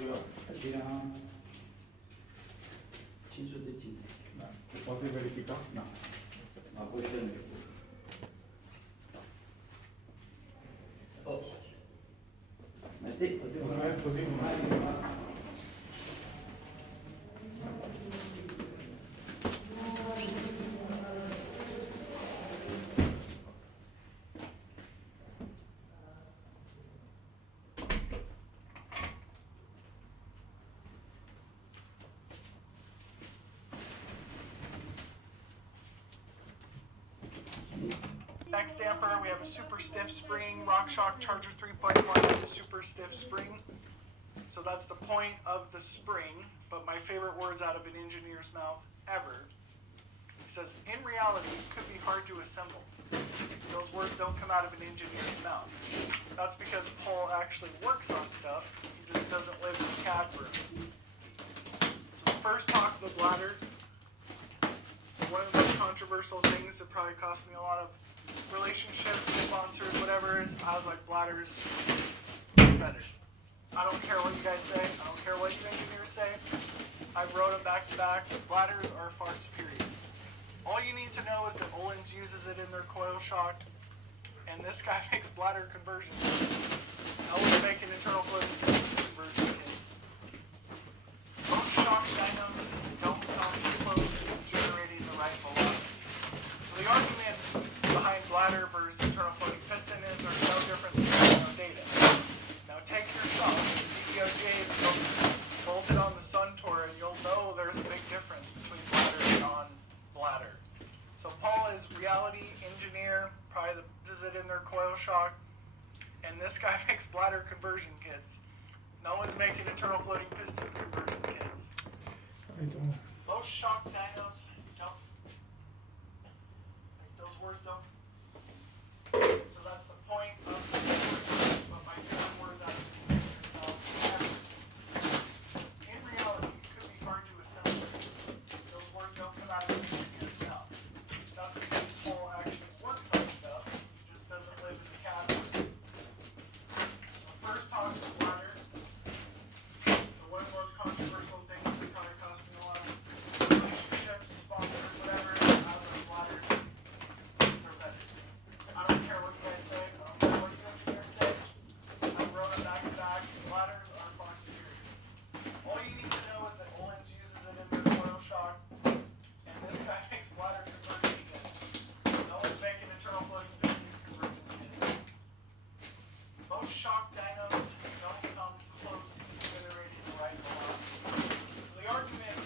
Atira 500 de tine. Da. Se poate verifica? Da. Apoi tine. Oh. Mersi. Mulțumesc, o zi bună. Next damper, we have a super stiff spring. RockShox Charger 3.1 is a super stiff spring. So that's the point of the spring, but my favorite words out of an engineer's mouth ever. He says, in reality, it could be hard to assemble. Those words don't come out of an engineer's mouth. That's because Paul actually works on stuff. He just doesn't live in the CAD room. So first talk of the bladder. One of the most controversial things that probably cost me a lot of relationships, sponsors, whatever, is I was like, bladders better. I don't care what you guys say. I don't care what you engineers say. I wrote them back to back. Bladders are far superior. All you need to know is that Ohlins uses it in their coil shock, and this guy makes bladder conversions. Ohlins make an internal flow conversion kit. Most shock dynos don't come close to generating the right velocity. So the argument behind bladder versus internal floating piston is there's no difference in dyno data. Now take your shock, the DPOJ, bolt it on the Suntour, and you'll know there's a big difference between bladder and non-bladder. So Paul is reality engineer, probably does it in their coil shock, and this guy makes bladder conversion kits. No one's making internal floating piston conversion kits. Most shock dynos don't. Like those words don't. So that's the point of the words, but my favorite words out of the in reality, it could be hard to assemble. Those words don't come out of the engineer's mouth. Not because Paul actually works on stuff, he just doesn't live in the cabin. So first talk to bladder. So one of the most controversial things that probably cost me a lot of relationships, sponsors, whatever, out of the bladder, they're better. I don't care what you guys say, I don't care what you engineers say. I wrote it back to back, bladders are far superior. All you need to know is that Ohlins uses it in their coil shock, and this guy makes bladder conversion kits. No one's making internal floating piston conversion kits. Most shock dynos don't come close to generating the right velocity. So the argument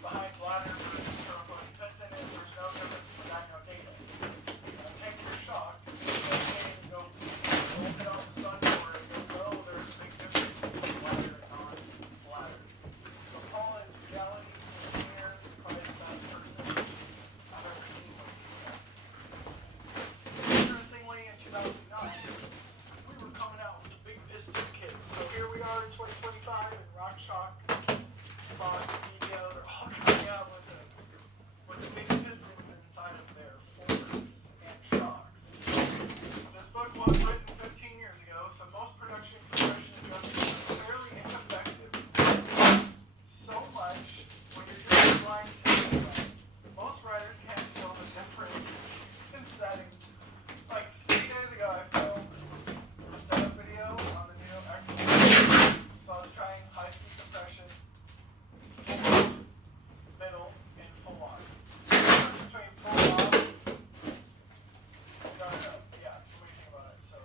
behind bladder versus internal floating piston is there's no difference in dyno data. Now take your shock, and go bolt it on the Suntour, and you'll know there's a big difference between bladder and non-bladder. So Paul is reality engineer, probably the best person I've ever seen with these guys. Interestingly, in 2009, we were coming out with the big piston kit. So here we are in 2025, and RockShox, Boss, Medio, they're all coming out with the big pistons inside of their forks and shocks. This book was written 15 years ago, so most production compression adjustments are fairly ineffective. So much when you're doing blind testing, most writers can't tell the difference in settings. Like 3 days ago, I filmed a setup video on the new X. So I was trying high-speed compression, full on, middle, and full on. The difference between full on, yeah, what do you think about it? So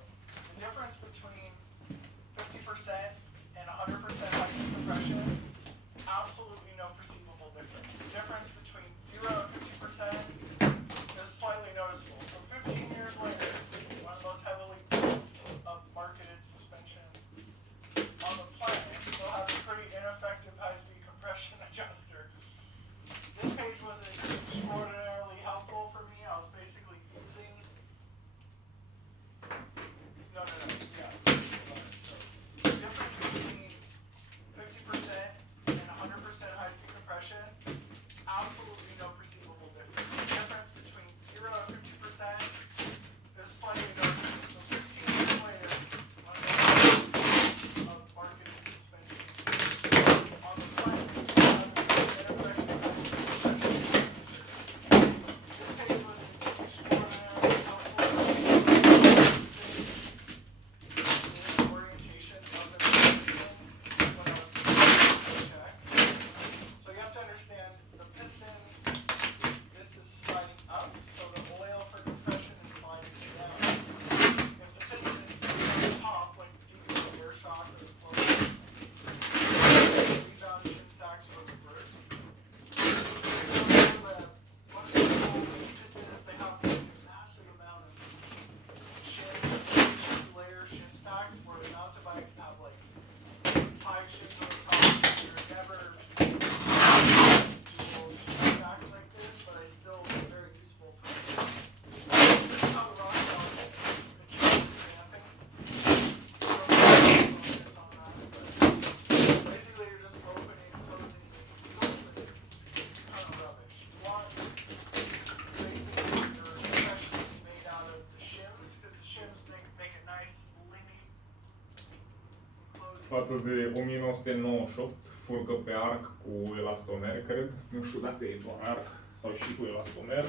față de 1998, furcă pe arc cu elastomer, cred. Nu știu dacă e doar arc sau și cu elastomer.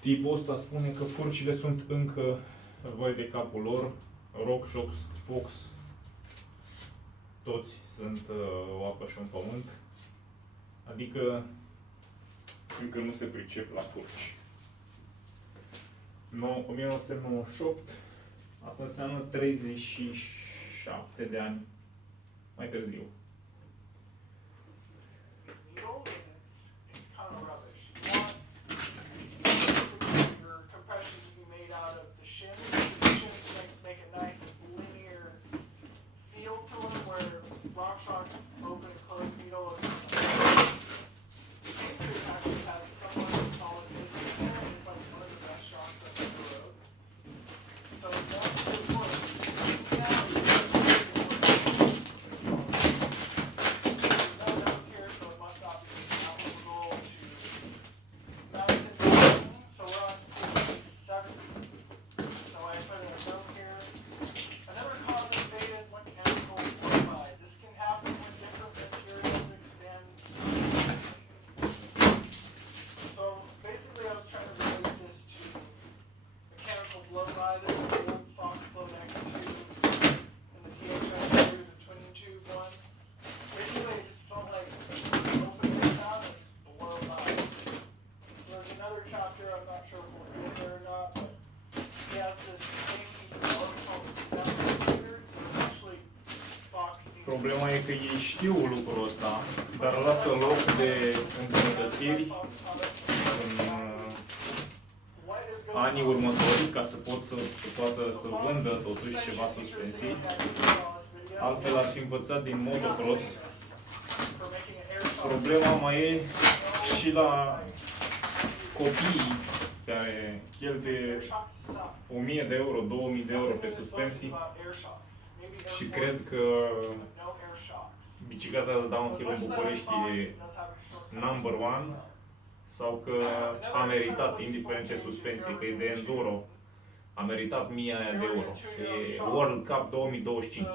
Tipul ăsta spune că furcile sunt încă vai de capul lor, RockShox, Fox, toți sunt o apă și un pământ. Adică încă nu se pricep la furci. 1998, asta înseamnă 37 de ani mai târziu. Problema e că ei știu lucrul ăsta, dar lasă loc de îmbunătățiri în anii următori ca să poată să vândă totuși ceva suspensii. Altfel ar fi învățat din motocross. Problema mai e și la copiii care cheltuie 1000 de euro, 2000 de euro pe suspensii și cred că bicicleta de downhill în București e number one sau că a meritat, indiferent ce suspensie, că e de enduro, a meritat 1000 aia de euro. E World Cup 2025.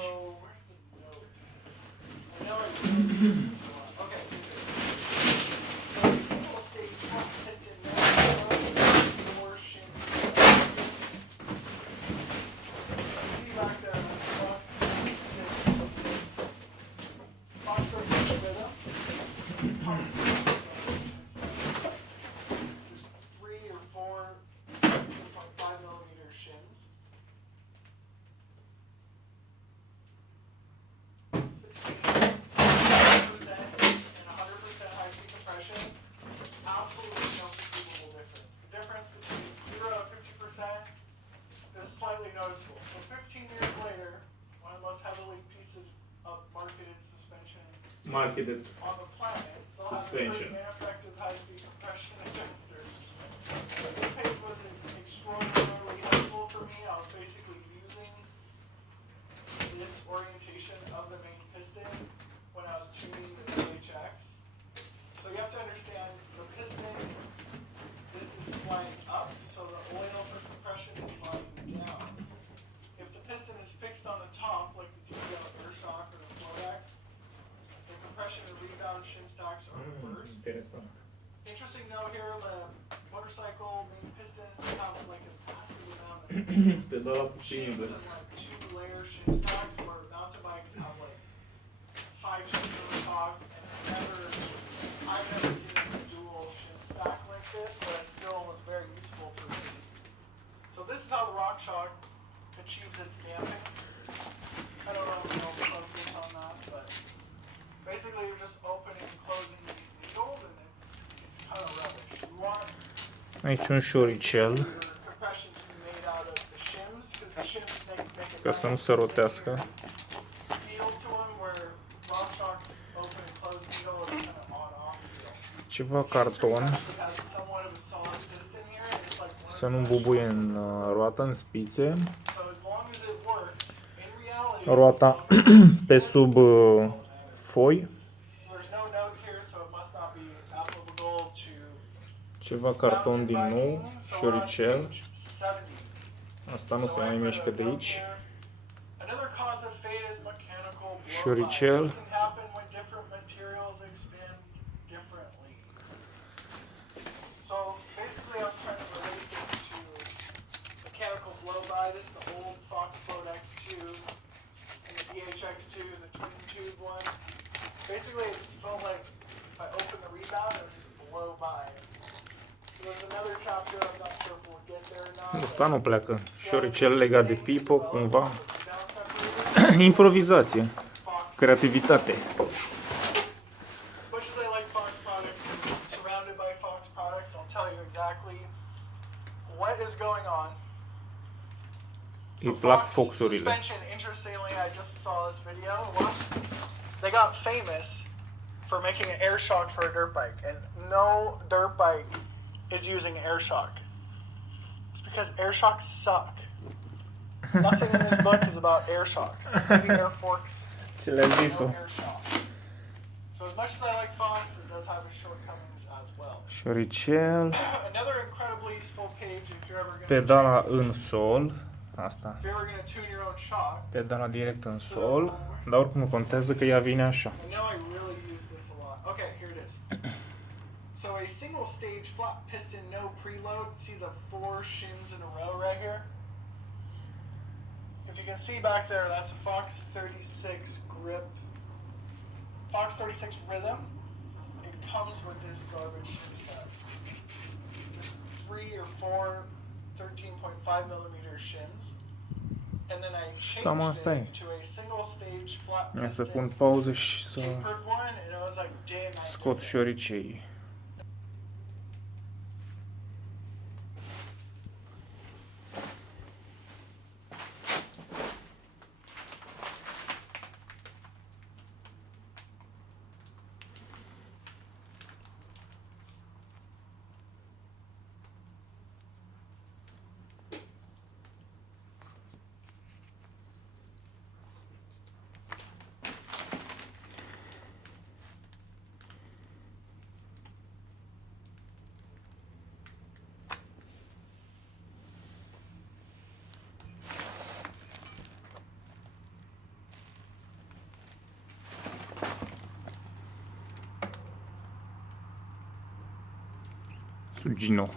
Marketed suspension. Interesant. Interesting note here, the motorcycle main pistons have like a massive amount of Pedala puțin invers. like 2-layer shim stocks, where mountain bikes have like 5 shims on the top, and I've never seen a dual shim stack like this, but it still was very useful for me. So this is how the RockShox achieves its damping. I don't know if you'll focus on that, but basically you're just opening and closing these needles, and it's kind of rubbish. You want Aici un șoricel, your compression to be made out of the shims, because the shims make ca să nu se rotească. feel to them where RockShox open and close needle is kind of on-off feel. Ceva carton, Actually has somewhat of a solid piston here, and it's like one să nu bubuie în roată, în spițe. So as long as it works, in reality, Roata pe sub foi. there's no notes here, so it must not be applicable to Ceva carton din nou, mountain biking. So we're on șoricel. page 70. Asta nu se mai mișcă de aici. Another cause of fade is mechanical Șoricel. This can happen when different materials expand differently. So basically I was trying to relate this to mechanical blow-by. This is the old Fox Float X2 and the DHX2, the twin tube one. Basically it just felt like if I open the rebound it would just blow by. So there's another chapter, I'm not sure if we'll get there or not. Ăsta nu pleacă. Șoricel legat de pipo, cumva. Improvizație. Creativitate. Much as I like Fox products, surrounded by Fox products, I'll tell you exactly what is going on. Îi plac Fox foxurile. suspension, interestingly, I just saw this video. They got famous for making an air shock for a dirt bike, and no dirt bike is using air shock. It's because air shocks suck. Nothing in this book is about air shocks. Maybe air forks. Ce le-a No zis-o? air shock. So as much as I like Fox, it does have its shortcomings as well. Șoricel. Another incredibly useful page if you're ever going Pedala în sol. Asta. if you're ever going to tune your own shock. Pedala direct în sol. Dar oricum nu contează că ea vine așa. I know I really use this a lot. Okay, here it is. So a single stage flat piston, no preload. See the 4 shins in a row right here? If you can see back there, that's a Fox 36 grip. Fox 36 Rhythm. It comes with this garbage shin set. Just 3 or 4 13.5 millimeter shins. And then I Cam changed asta e. it to a single stage flat Ia să piston. pun pauză și să Tapered one, and it was like damn. scot șoricei. Sugino.